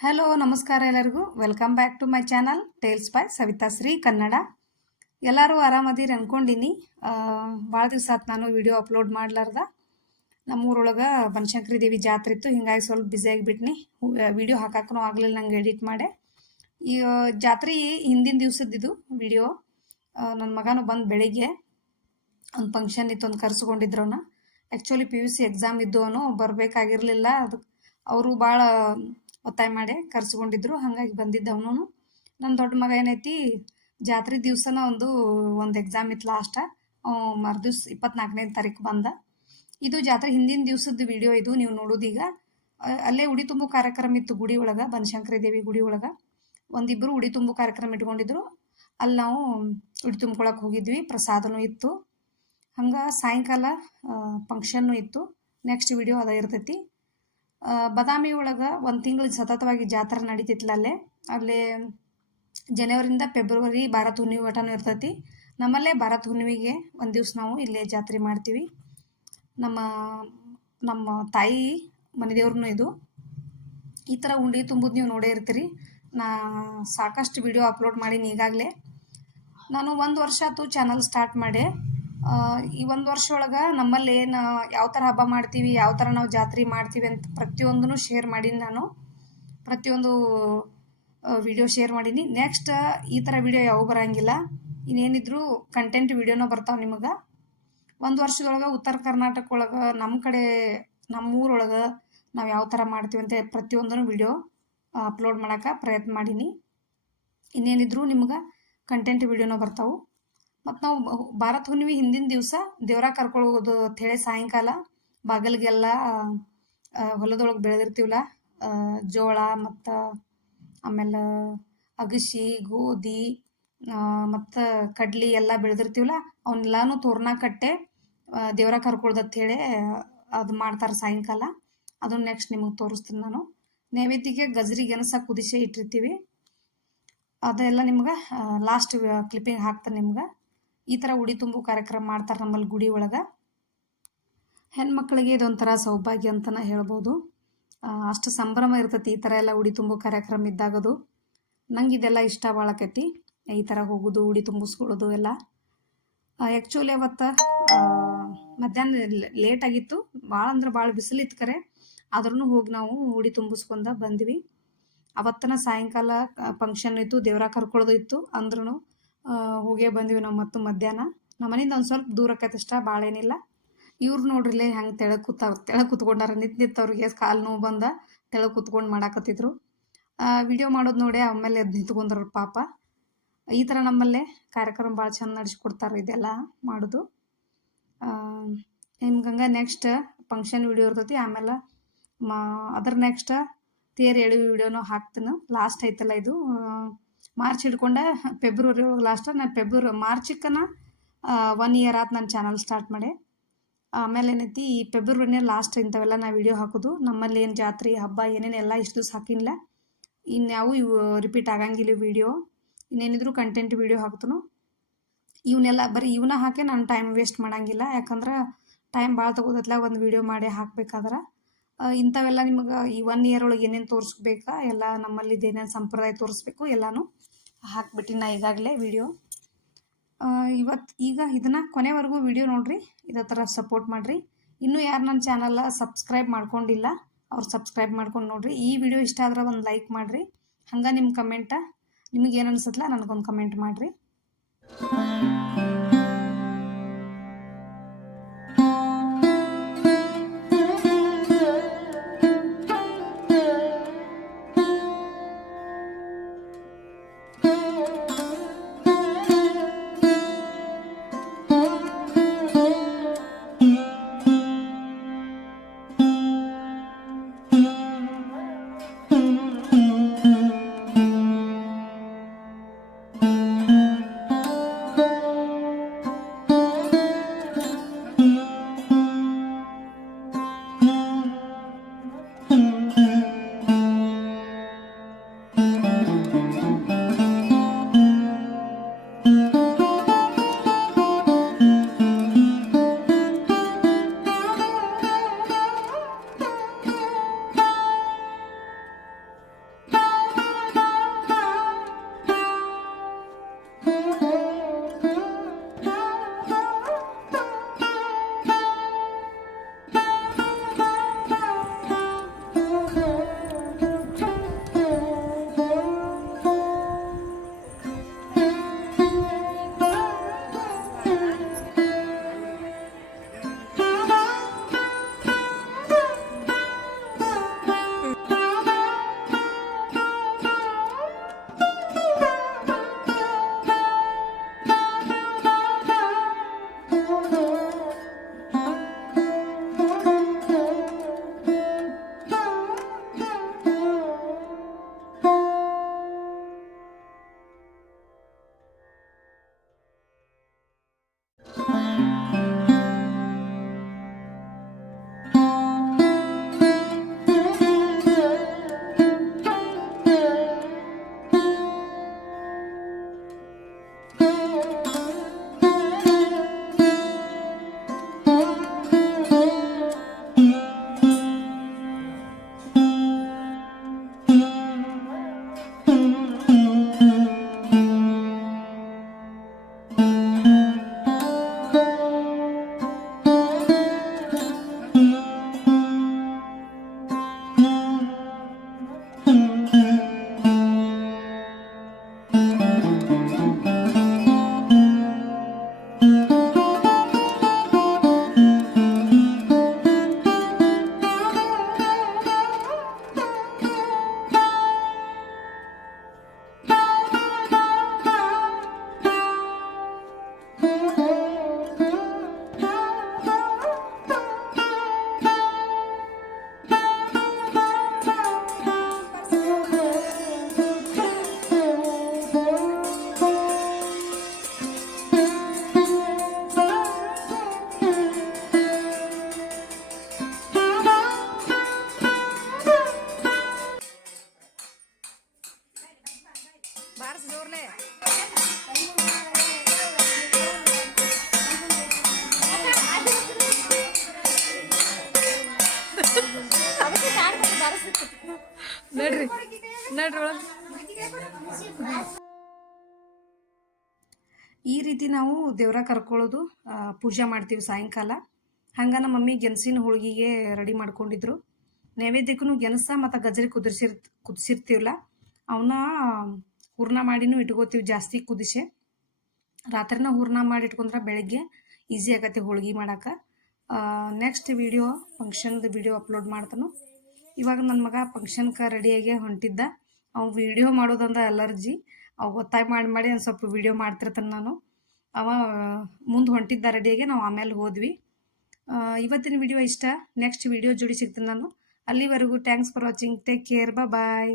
Hello ನಮಸ್ಕಾರ ಎಲ್ಲರಿಗೂ welcome back to my channel tales by Savitha Shri Kannada. ಎಲ್ಲರೂ ಆರಾಮದಿರಿ ಅನ್ಕೊಂಡಿನಿ. ಭಾಳ ದಿವಸ ಆತು ನಾನು ವಿಡಿಯೋ ಅಪ್ಲೋಡ್ ಮಾಡ್ಲಾರ್ದ. ನಮ್ಮೂರೊಳಗೆ ಬನಶಂಕರಿ ದೇವಿ ಜಾತ್ರೆ ಇತ್ತು, ಹಿಂಗಾಗಿ ಸ್ವಲ್ಪ ಬ್ಯುಸಿಯಾಗಿಬಿಟ್ನಿ. ವಿಡಿಯೋ ಹಾಕಕ್ಕೂ ಆಗಲಿಲ್ಲ ನಂಗೆ ಎಡಿಟ್ ಮಾಡಿ. ಈ ಜಾತ್ರೆ ಹಿಂದಿನ ದಿವ್ಸದ್ದು ವಿಡಿಯೋ. ನನ್ನ ಮಗನೂ ಬಂದು ಬೆಳಿಗ್ಗೆ ಒಂದು ಫಂಕ್ಷನ್ ಇತ್ತು, ಒಂದು ಕರೆಸ್ಕೊಂಡಿದ್ರವನ್ನ. ಆ್ಯಕ್ಚುಲಿ PUC ಎಕ್ಸಾಮ್ ಇದ್ದು ಅವನು ಬರಬೇಕಾಗಿರಲಿಲ್ಲ. ಅದಕ್ಕೆ ಅವರು ಭಾಳ ಒತ್ತಾಯ ಮಾಡಿ ಕರ್ಸ್ಕೊಂಡಿದ್ರು, ಹಾಗಾಗಿ ಬಂದಿದ್ದವನು. ನನ್ನ ದೊಡ್ಡ ಮಗ ಏನೈತಿ, ಜಾತ್ರೆ ದಿವ್ಸನ ಒಂದು ಎಕ್ಸಾಮ್ ಇತ್ತು ಲಾಸ್ಟ್. ಮರುದಿವ್ಸ 24ನೇ ತಾರೀಕು ಬಂದ. ಇದು ಜಾತ್ರೆ ಹಿಂದಿನ ದಿವ್ಸದ ವಿಡಿಯೋ ಇದು ನೀವು ನೋಡೋದೀಗ. ಅಲ್ಲೇ ಉಡಿ ತುಂಬು ಕಾರ್ಯಕ್ರಮ ಇತ್ತು ಗುಡಿ ಒಳಗೆ, ಬನಶಂಕರಿ ದೇವಿ ಗುಡಿ ಒಳಗೆ. ಒಂದಿಬ್ಬರು ಉಡಿ ತುಂಬು ಕಾರ್ಯಕ್ರಮ ಇಟ್ಕೊಂಡಿದ್ರು. ಅಲ್ಲಿ ನಾವು ಉಡಿ ತುಂಬ್ಕೊಳಕ್ಕೆ ಹೋಗಿದ್ವಿ, ಪ್ರಸಾದನೂ ಇತ್ತು. ಹಂಗೆ ಸಾಯಂಕಾಲ ಫಂಕ್ಷನ್ನು ಇತ್ತು. ನೆಕ್ಸ್ಟ್ ವಿಡಿಯೋ ಅದ ಇರ್ತೈತಿ. ಬದಾಮಿ ಒಳಗೆ ಒಂದು ತಿಂಗಳು ಸತತವಾಗಿ ಜಾತ್ರೆ ನಡೀತಿತ್ತಲ್ಲ ಅಲ್ಲೇ ಜನವರಿಂದ ಫೆಬ್ರವರಿ ಭಾರತ ಹುಣ್ಣಿಮೆ ಮಟನೂ ಇರ್ತೈತಿ. ನಮ್ಮಲ್ಲೇ ಭಾರತ ಹುಣ್ಣಿಮೆಗೆ ಒಂದು ದಿವ್ಸ ನಾವು ಇಲ್ಲೇ ಜಾತ್ರೆ ಮಾಡ್ತೀವಿ. ನಮ್ಮ ತಾಯಿ ಮನೆದೇವ್ರನ್ನೂ ಇದು. ಈ ಥರ ಉಂಡಿ ತುಂಬೋದು ನೀವು ನೋಡೇ ಇರ್ತೀರಿ. ನಾ ಸಾಕಷ್ಟು ವಿಡಿಯೋ ಅಪ್ಲೋಡ್ ಮಾಡೀನಿ ಈಗಾಗಲೇ. ನಾನು 1 ವರ್ಷ ಆಯ್ತು ಚಾನಲ್ ಸ್ಟಾರ್ಟ್ ಮಾಡಿ. ಈ 1 ವರ್ಷ ಒಳಗೆ ನಮ್ಮಲ್ಲಿ ಏನು ಯಾವ ಥರ ಹಬ್ಬ ಮಾಡ್ತೀವಿ, ಯಾವ ಥರ ನಾವು ಜಾತ್ರೆ ಮಾಡ್ತೀವಿ ಅಂತ ಪ್ರತಿಯೊಂದೂ ಶೇರ್ ಮಾಡೀನಿ. ನಾನು ಪ್ರತಿಯೊಂದು ವಿಡಿಯೋ ಶೇರ್ ಮಾಡೀನಿ. ನೆಕ್ಸ್ಟ್ ಈ ಥರ ವಿಡಿಯೋ ಯಾವ ಬರೋಂಗಿಲ್ಲ. ಇನ್ನೇನಿದ್ರು ಕಂಟೆಂಟ್ ವಿಡಿಯೋನ ಬರ್ತಾವೆ ನಿಮಗೆ. 1 ವರ್ಷದೊಳಗೆ ಉತ್ತರ ಕರ್ನಾಟಕ ಒಳಗೆ ನಮ್ಮೂರೊಳಗೆ ನಾವು ಯಾವ ಥರ ಮಾಡ್ತೀವಿ ಅಂತ ಪ್ರತಿಯೊಂದೂ ವಿಡಿಯೋ ಅಪ್ಲೋಡ್ ಮಾಡೋಕೆ ಪ್ರಯತ್ನ ಮಾಡೀನಿ. ಇನ್ನೇನಿದ್ರು ನಿಮ್ಗೆ ಕಂಟೆಂಟ್ ವಿಡಿಯೋನ ಬರ್ತಾವೆ. ಮತ್ತು ನಾವು ಭಾರತ ಹುಣ್ಣಿಮೆ ಹಿಂದಿನ ದಿವಸ ದೇವ್ರ ಕರ್ಕೊಳ್ಳೋದು ಅಂಥೇಳಿ ಸಾಯಂಕಾಲ ಬಾಗಿಲಿಗೆಲ್ಲ ಹೊಲದೊಳಗೆ ಬೆಳೆದಿರ್ತೀವಲ್ಲ, ಜೋಳ ಮತ್ತು ಆಮೇಲೆ ಅಗಸಿ, ಗೋಧಿ ಮತ್ತು ಕಡ್ಲಿ ಎಲ್ಲ ಬೆಳೆದಿರ್ತೀವಲ್ಲ, ಅವನ್ನೆಲ್ಲನೂ ತೋರಣ ಕಟ್ಟೆ ದೇವ್ರ ಕರ್ಕೊಳ್ದು ಅಂಥೇಳಿ ಅದು ಮಾಡ್ತಾರೆ ಸಾಯಂಕಾಲ. ಅದನ್ನು ನೆಕ್ಸ್ಟ್ ನಿಮಗೆ ತೋರಿಸ್ತೀನಿ ನಾನು. ನೈವೇದ್ಯಕ್ಕೆ ಗಜ್ರಿ ಗೆಣಸ ಕುದಿಸಿ ಇಟ್ಟಿರ್ತೀವಿ. ಅದೆಲ್ಲ ನಿಮ್ಗೆ ಲಾಸ್ಟ್ ಕ್ಲಿಪ್ಪಿಂಗ್ ಹಾಕ್ತಾರೆ ನಿಮ್ಗೆ. ಈ ಥರ ಉಡಿ ತುಂಬು ಕಾರ್ಯಕ್ರಮ ಮಾಡ್ತಾರೆ ನಮ್ಮಲ್ಲಿ ಗುಡಿ ಒಳಗೆ. ಹೆಣ್ಮಕ್ಳಿಗೆ ಇದೊಂಥರ ಸೌಭಾಗ್ಯ ಅಂತಲೇ ಹೇಳ್ಬೋದು. ಅಷ್ಟು ಸಂಭ್ರಮ ಇರ್ತೈತಿ ಈ ಥರ ಎಲ್ಲ ಉಡಿ ತುಂಬು ಕಾರ್ಯಕ್ರಮ ಇದ್ದಾಗದು. ನಂಗೆ ಇದೆಲ್ಲ ಇಷ್ಟ ಭಾಳಕೈತಿ, ಈ ಥರ ಹೋಗೋದು, ಉಡಿ ತುಂಬಿಸ್ಕೊಳ್ಳೋದು ಎಲ್ಲ. ಆ್ಯಕ್ಚುಲಿ ಅವತ್ತು ಮಧ್ಯಾಹ್ನ ಲೇಟಾಗಿತ್ತು, ಭಾಳ ಅಂದ್ರೆ ಭಾಳ ಬಿಸಿಲಿತ್ತು ಕರೆ. ಆದ್ರೂ ಹೋಗಿ ನಾವು ಉಡಿ ತುಂಬಿಸ್ಕೊಂಡು ಬಂದ್ವಿ. ಅವತ್ತನ ಸಾಯಂಕಾಲ ಫಂಕ್ಷನ್ ಇತ್ತು, ದೇವ್ರ ಕರ್ಕೊಳ್ಳೋದು ಇತ್ತು ಅಂದ್ರೂ ಹೋಗೇ ಬಂದ್ವಿ ನಾವು. ಮತ್ತು ಮಧ್ಯಾಹ್ನ ನಮ್ಮ ಮನೆಯಿಂದ ಒಂದು ಸ್ವಲ್ಪ ದೂರ ಆಕೈತೆ ಅಷ್ಟ, ಭಾಳ ಏನಿಲ್ಲ. ಇವ್ರು ನೋಡ್ರಿಲ್ಲೇ ಹೆಂಗೆ ತೆಳಗೆ ಕೂತ್ಕೊಂಡಾರ. ನಿಂತವ್ರಿಗೆ ಕಾಲು ನೋವು ಬಂದ ತೆಳಗೆ ಕೂತ್ಕೊಂಡು ಮಾಡಾಕತ್ತಿದ್ರು. ವಿಡಿಯೋ ಮಾಡೋದು ನೋಡಿ ಆಮೇಲೆ ಅದು ನಿಂತ್ಕೊಂಡ್ರು ಪಾಪ. ಈ ಥರ ನಮ್ಮಲ್ಲೇ ಕಾರ್ಯಕ್ರಮ ಭಾಳ ಚಂದ ನಡೆಸ್ಕೊಡ್ತಾರೆ ಇದೆಲ್ಲ ಮಾಡೋದು. ನಿಮ್ಗೆ ನೆಕ್ಸ್ಟ್ ಫಂಕ್ಷನ್ ವಿಡಿಯೋ ಇರ್ತೈತಿ. ಆಮೇಲೆ ಅದ್ರ ನೆಕ್ಸ್ಟ್ ತೇರು ಎಳೆಯುವ ವಿಡಿಯೋನೂ ಹಾಕ್ತೀನಿ. ಲಾಸ್ಟ್ ಐತಲ್ಲ ಇದು, ಮಾರ್ಚ್ ಹಿಡ್ಕೊಂಡೆ ಫೆಬ್ರವರಿ ಒಳಗೆ ಲಾಸ್ಟ್. ನಾನು ಮಾರ್ಚಕ್ಕನ 1 ಇಯರ್ ಆಯ್ತು ನನ್ನ ಚಾನಲ್ ಸ್ಟಾರ್ಟ್ ಮಾಡಿ. ಆಮೇಲೆ ಏನೈತಿ, ಈ ಫೆಬ್ರವರಿನೇ ಲಾಸ್ಟ್ ಇಂಥವೆಲ್ಲ ನಾ ವಿಡಿಯೋ ಹಾಕೋದು. ನಮ್ಮಲ್ಲಿ ಏನು ಜಾತ್ರೆ ಹಬ್ಬ ಏನೇನೆಲ್ಲ ಇಷ್ಟು ದಿವಸ ಹಾಕಿಲ್ಲ. ಇನ್ಯಾವು ಇವು ರಿಪೀಟ್ ಆಗಂಗಿಲ್ಲ ವಿಡಿಯೋ. ಇನ್ನೇನಿದ್ರು ಕಂಟೆಂಟ್ ವಿಡಿಯೋ ಹಾಕ್ತನು. ಇವನ್ನೆಲ್ಲ ಬರೀ ಇವನ್ನ ಹಾಕಿ ನಾನು ಟೈಮ್ ವೇಸ್ಟ್ ಮಾಡೋಂಗಿಲ್ಲ. ಯಾಕಂದ್ರೆ ಟೈಮ್ ಭಾಳ ತಗೋದತ್ಲ ಒಂದು ವಿಡಿಯೋ ಮಾಡಿ ಹಾಕ್ಬೇಕಾದ್ರೆ. ಇಂಥವೆಲ್ಲ ನಿಮಗೆ ಈ 1 ಇಯರ್ ಒಳಗೆ ಏನೇನು ತೋರಿಸ್ಬೇಕಾ ಎಲ್ಲ, ನಮ್ಮಲ್ಲಿದ್ದು ಏನೇನು ಸಂಪ್ರದಾಯ ತೋರಿಸ್ಬೇಕು ಎಲ್ಲನೂ ಹಾಕ್ಬಿಟ್ಟು ನಾ ಈಗಾಗಲೇ ವಿಡಿಯೋ. ಈಗ ಇದನ್ನು ಕೊನೆವರೆಗೂ ವಿಡಿಯೋ ನೋಡಿರಿ, ಇದೇ ಥರ ಸಪೋರ್ಟ್ ಮಾಡಿರಿ. ಇನ್ನೂ ಯಾರು ನನ್ನ ಚಾನಲ್ ಸಬ್ಸ್ಕ್ರೈಬ್ ಮಾಡ್ಕೊಂಡಿಲ್ಲ ಅವ್ರು ಸಬ್ಸ್ಕ್ರೈಬ್ ಮಾಡ್ಕೊಂಡು ನೋಡಿರಿ. ಈ ವಿಡಿಯೋ ಇಷ್ಟ ಆದ್ರೆ ಒಂದು ಲೈಕ್ ಮಾಡಿರಿ. ಹಂಗೆ ನಿಮ್ಮ ಕಮೆಂಟ ನಿಮಗೇನು ಅನಿಸುತ್ತಲ್ಲ ನನಗೊಂದು ಕಮೆಂಟ್ ಮಾಡಿರಿ. ನಡ್ರಿ ನಡ್ರಿ ಒಳಗೆ. ಈ ರೀತಿ ನಾವು ದೇವ್ರ ಕರ್ಕೊಳ್ಳೋದು, ಪೂಜೆ ಮಾಡ್ತೀವಿ ಸಾಯಂಕಾಲ. ಹಂಗೆ ನಮ್ಮ ಮಮ್ಮಿ ಗೆಣಸಿನ ಹೋಳಿಗೆಗೆ ರೆಡಿ ಮಾಡ್ಕೊಂಡಿದ್ರು. ನೈವೇದ್ಯಕ್ಕೂ ಗೆಣಸ ಮತ್ತು ಗಜ್ರಿ ಕುದಿಸಿರ್ತೀವಲ್ಲ ಅವನ್ನ ಹೂರ್ಣ ಮಾಡಿನೂ ಇಟ್ಕೋತೀವಿ ಜಾಸ್ತಿ ಕುದಿಸೆ. ರಾತ್ರಿನ ಹೂರ್ಣ ಮಾಡಿ ಇಟ್ಕೊಂಡ್ರೆ ಬೆಳಗ್ಗೆ ಈಸಿ ಆಗತ್ತೆ ಹೋಳ್ಗೆ ಮಾಡೋಕೆ. ನೆಕ್ಸ್ಟ್ ವಿಡಿಯೋ ಫಂಕ್ಷನ್ದು ವಿಡಿಯೋ ಅಪ್ಲೋಡ್ ಮಾಡ್ತಾನು. ಇವಾಗ ನನ್ನ ಮಗ ಫಂಕ್ಷನ್ಗೆ ರೆಡಿಯಾಗಿ ಹೊಂಟಿದ್ದ. ಅವು ವಿಡಿಯೋ ಮಾಡೋದಂದ್ರೆ ಅಲರ್ಜಿ. ಅವು ಒತ್ತಾಯ ಮಾಡಿ ಒಂದು ಸ್ವಲ್ಪ ವಿಡಿಯೋ ಮಾಡ್ತಿರ್ತಾನೆ ನಾನು. ಅವ ಮುಂದೆ ಹೊಂಟಿದ್ದ ರೆಡಿಯಾಗಿ, ನಾವು ಆಮೇಲೆ ಹೋದ್ವಿ. ಇವತ್ತಿನ ವಿಡಿಯೋ ಇಷ್ಟ. ನೆಕ್ಸ್ಟ್ ವಿಡಿಯೋ ಜೋಡಿ ಸಿಗ್ತೀನಿ ನಾನು. ಅಲ್ಲಿವರೆಗೂ thanks for watching. Take care. Bye.